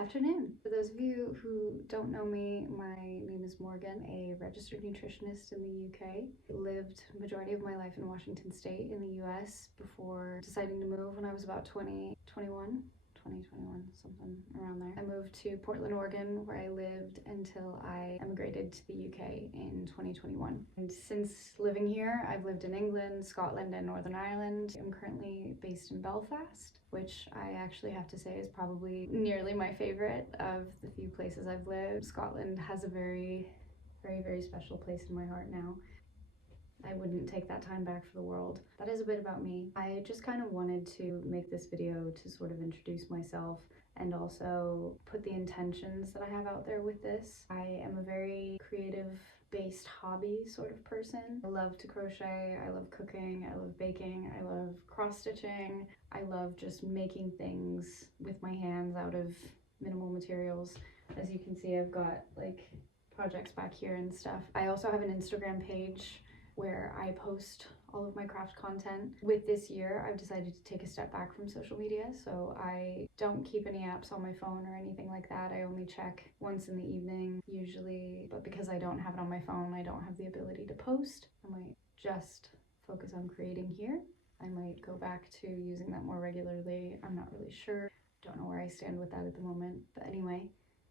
afternoon. For those of you who don't know me, my name is Morgan, a registered nutritionist in the UK. Lived majority of my life in Washington State in the US before deciding to move when I was about 2021, something around there. I moved to Portland, Oregon, where I lived until I emigrated to the UK in 2021. And since living here, I've lived in England, Scotland, and Northern Ireland. I'm currently based in Belfast, which I actually have to say is probably nearly my favorite of the few places I've lived. Scotland has a very special place in my heart now. I wouldn't take that time back for the world. That is a bit about me. I just kind of wanted to make this video to sort of introduce myself and also put the intentions that I have out there with this. I am a very creative based hobby sort of person. I love to crochet, I love cooking, I love baking, I love cross stitching. I love just making things with my hands out of minimal materials. As you can see, I've got like projects back here and stuff. I also have an Instagram page where I post all of my craft content. With this year, I've decided to take a step back from social media, so I don't keep any apps on my phone or anything like that. I only check once in the evening usually, but because I don't have it on my phone, I don't have the ability to post. I might just focus on creating here. I might go back to using that more regularly. I'm not really sure. Don't know where I stand with that at the moment, but anyway.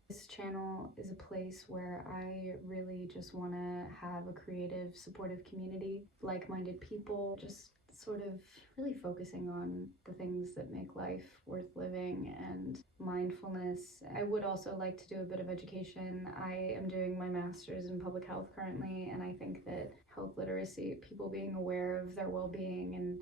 This channel is a place where I really just want to have a creative, supportive community, like-minded people, just sort of really focusing on the things that make life worth living and mindfulness. I would also like to do a bit of education. I am doing my master's in public health currently, and I think that health literacy, people being aware of their well-being and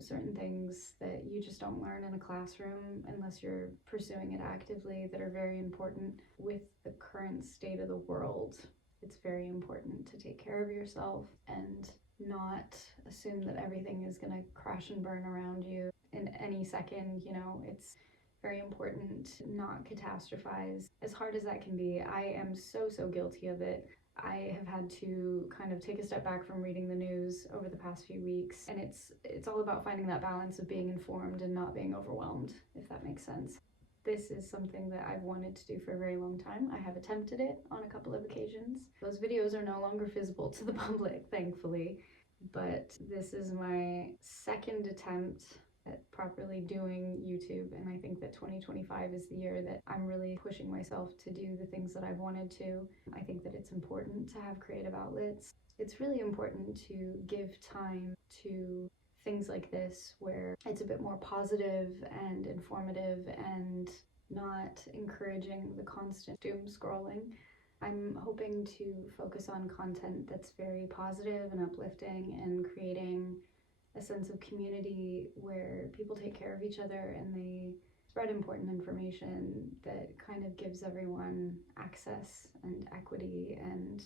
certain things that you just don't learn in a classroom unless you're pursuing it actively that are very important. With the current state of the world, it's very important to take care of yourself and not assume that everything is going to crash and burn around you in any second. It's very important to not catastrophize. As hard as that can be, I am so guilty of it. I have had to kind of take a step back from reading the news over the past few weeks, and it's all about finding that balance of being informed and not being overwhelmed, if that makes sense. This is something that I've wanted to do for a very long time. I have attempted it on a couple of occasions. Those videos are no longer visible to the public, thankfully, but this is my second attempt at properly doing YouTube, and I think that 2025 is the year that I'm really pushing myself to do the things that I've wanted to. I think that it's important to have creative outlets. It's really important to give time to things like this where it's a bit more positive and informative and not encouraging the constant doom scrolling. I'm hoping to focus on content that's very positive and uplifting and creating a sense of community where people take care of each other and they spread important information that kind of gives everyone access and equity and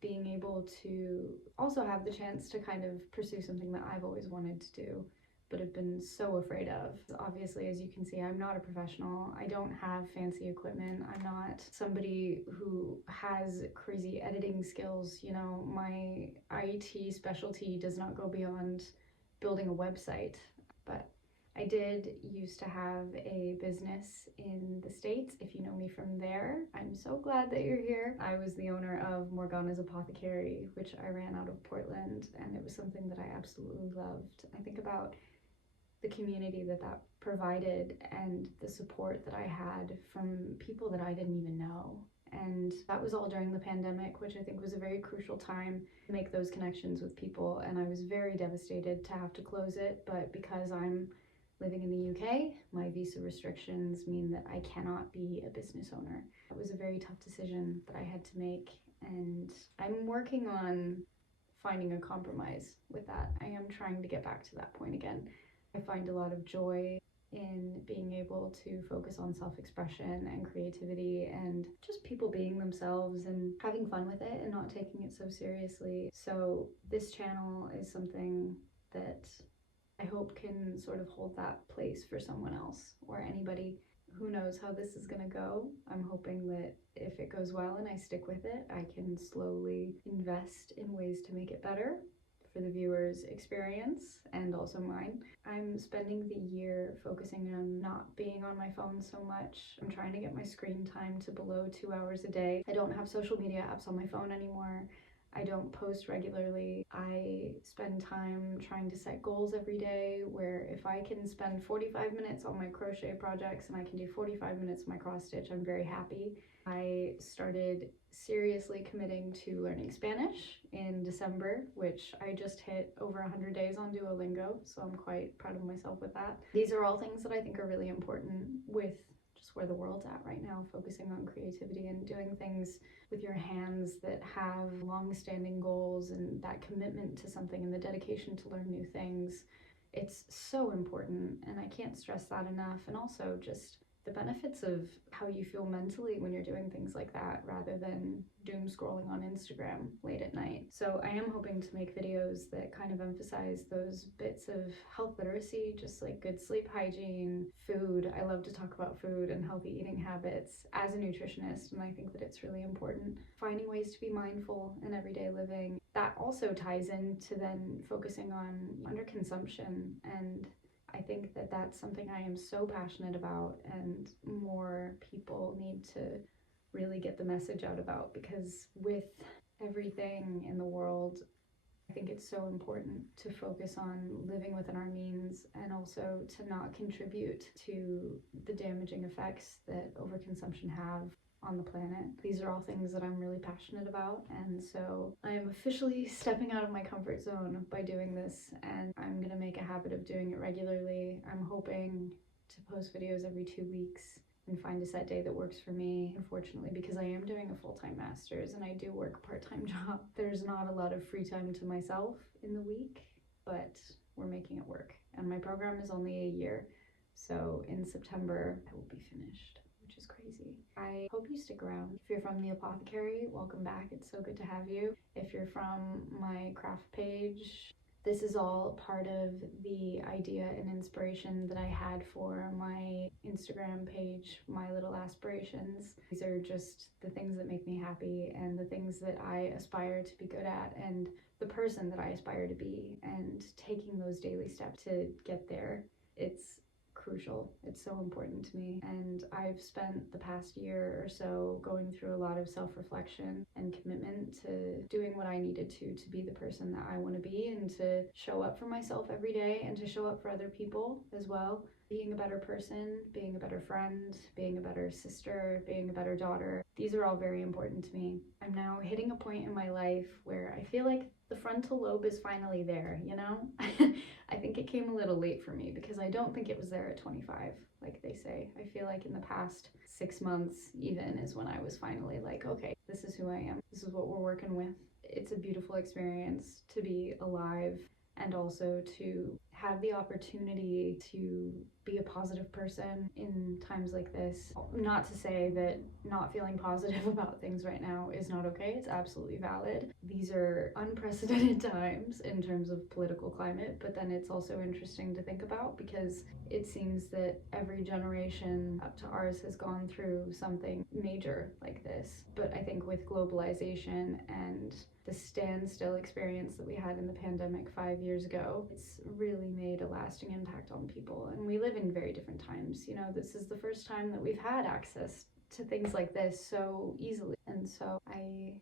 being able to also have the chance to kind of pursue something that I've always wanted to do but have been so afraid of. Obviously, as you can see, I'm not a professional. I don't have fancy equipment. I'm not somebody who has crazy editing skills. My IT specialty does not go beyond building a website. But I did used to have a business in the States. If you know me from there, I'm so glad that you're here. I was the owner of Morgana's Apothecary, which I ran out of Portland, and it was something that I absolutely loved. I think about the community that provided and the support that I had from people that I didn't even know. And that was all during the pandemic, which I think was a very crucial time to make those connections with people. And I was very devastated to have to close it, but because I'm living in the UK, my visa restrictions mean that I cannot be a business owner. It was a very tough decision that I had to make, and I'm working on finding a compromise with that. I am trying to get back to that point again. I find a lot of joy in being able to focus on self-expression and creativity and just people being themselves and having fun with it and not taking it so seriously. So this channel is something that I hope can sort of hold that place for someone else or anybody. Who knows how this is gonna go. I'm hoping that if it goes well and I stick with it, I can slowly invest in ways to make it better for the viewers' experience and also mine. I'm spending the year focusing on not being on my phone so much. I'm trying to get my screen time to below 2 hours a day. I don't have social media apps on my phone anymore. I don't post regularly. I spend time trying to set goals every day where if I can spend 45 minutes on my crochet projects and I can do 45 minutes of my cross stitch, I'm very happy. I started seriously committing to learning Spanish in December, which I just hit over 100 days on Duolingo, so I'm quite proud of myself with that. These are all things that I think are really important with just where the world's at right now, focusing on creativity and doing things with your hands that have long-standing goals and that commitment to something and the dedication to learn new things. It's so important, and I can't stress that enough. And also just the benefits of how you feel mentally when you're doing things like that rather than doom scrolling on Instagram late at night. So I am hoping to make videos that kind of emphasize those bits of health literacy, just like good sleep hygiene, food. I love to talk about food and healthy eating habits as a nutritionist, and I think that it's really important. Finding ways to be mindful in everyday living. That also ties into then focusing on underconsumption, and I think that that's something I am so passionate about, and more people need to really get the message out about, because with everything in the world, I think it's so important to focus on living within our means and also to not contribute to the damaging effects that overconsumption have on the planet. These are all things that I'm really passionate about, and so I am officially stepping out of my comfort zone by doing this, and I'm gonna make a habit of doing it regularly. I'm hoping to post videos every 2 weeks and find a set day that works for me. Unfortunately, because I am doing a full-time master's and I do work a part-time job, there's not a lot of free time to myself in the week, but we're making it work. And my program is only a year, so in September I will be finished, which is crazy. I hope you stick around. If you're from the apothecary, welcome back. It's so good to have you. If you're from my craft page, this is all part of the idea and inspiration that I had for my Instagram page, My Little Aspirations. These are just the things that make me happy and the things that I aspire to be good at and the person that I aspire to be, and taking those daily steps to get there. It's crucial. It's so important to me, and I've spent the past year or so going through a lot of self-reflection and commitment to doing what I needed to be the person that I want to be, and to show up for myself every day and to show up for other people as well. Being a better person, being a better friend, being a better sister, being a better daughter. These are all very important to me. I'm now hitting a point in my life where I feel like the frontal lobe is finally there, you know? I think it came a little late for me because I don't think it was there at 25, like they say. I feel like in the past 6 months even is when I was finally like, okay, this is who I am. This is what we're working with. It's a beautiful experience to be alive and also to have the opportunity to be a positive person in times like this. Not to say that not feeling positive about things right now is not okay. It's absolutely valid. These are unprecedented times in terms of political climate, but then it's also interesting to think about because it seems that every generation up to ours has gone through something major like this. But I think with globalization and the standstill experience that we had in the pandemic 5 years ago, it's really made a lasting impact on people. And we live in very different times. You know, this is the first time that we've had access to things like this so easily. And so I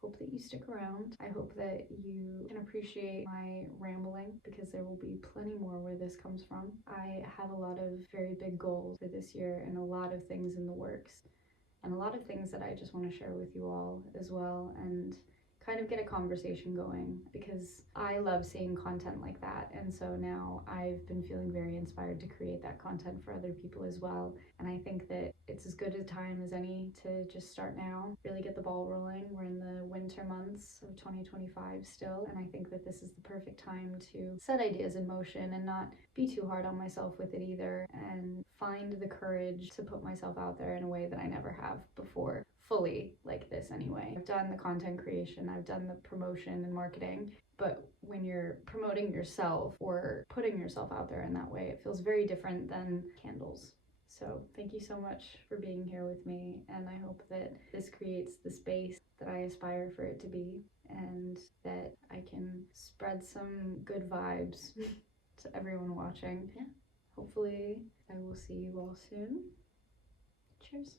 hope that you stick around. I hope that you can appreciate my rambling, because there will be plenty more where this comes from. I have a lot of very big goals for this year and a lot of things in the works and a lot of things that I just want to share with you all as well, and kind of get a conversation going, because I love seeing content like that, and so now I've been feeling very inspired to create that content for other people as well. And I think that it's as good a time as any to just start now, really get the ball rolling. We're in the winter months of 2025 still, and I think that this is the perfect time to set ideas in motion and not be too hard on myself with it either, and find the courage to put myself out there in a way that I never have before, fully like this anyway. I've done the content creation, I've done the promotion and marketing, but when you're promoting yourself or putting yourself out there in that way, it feels very different than candles. So thank you so much for being here with me, and I hope that this creates the space that I aspire for it to be, and that I can spread some good vibes to everyone watching. Yeah. Hopefully I will see you all soon. Cheers.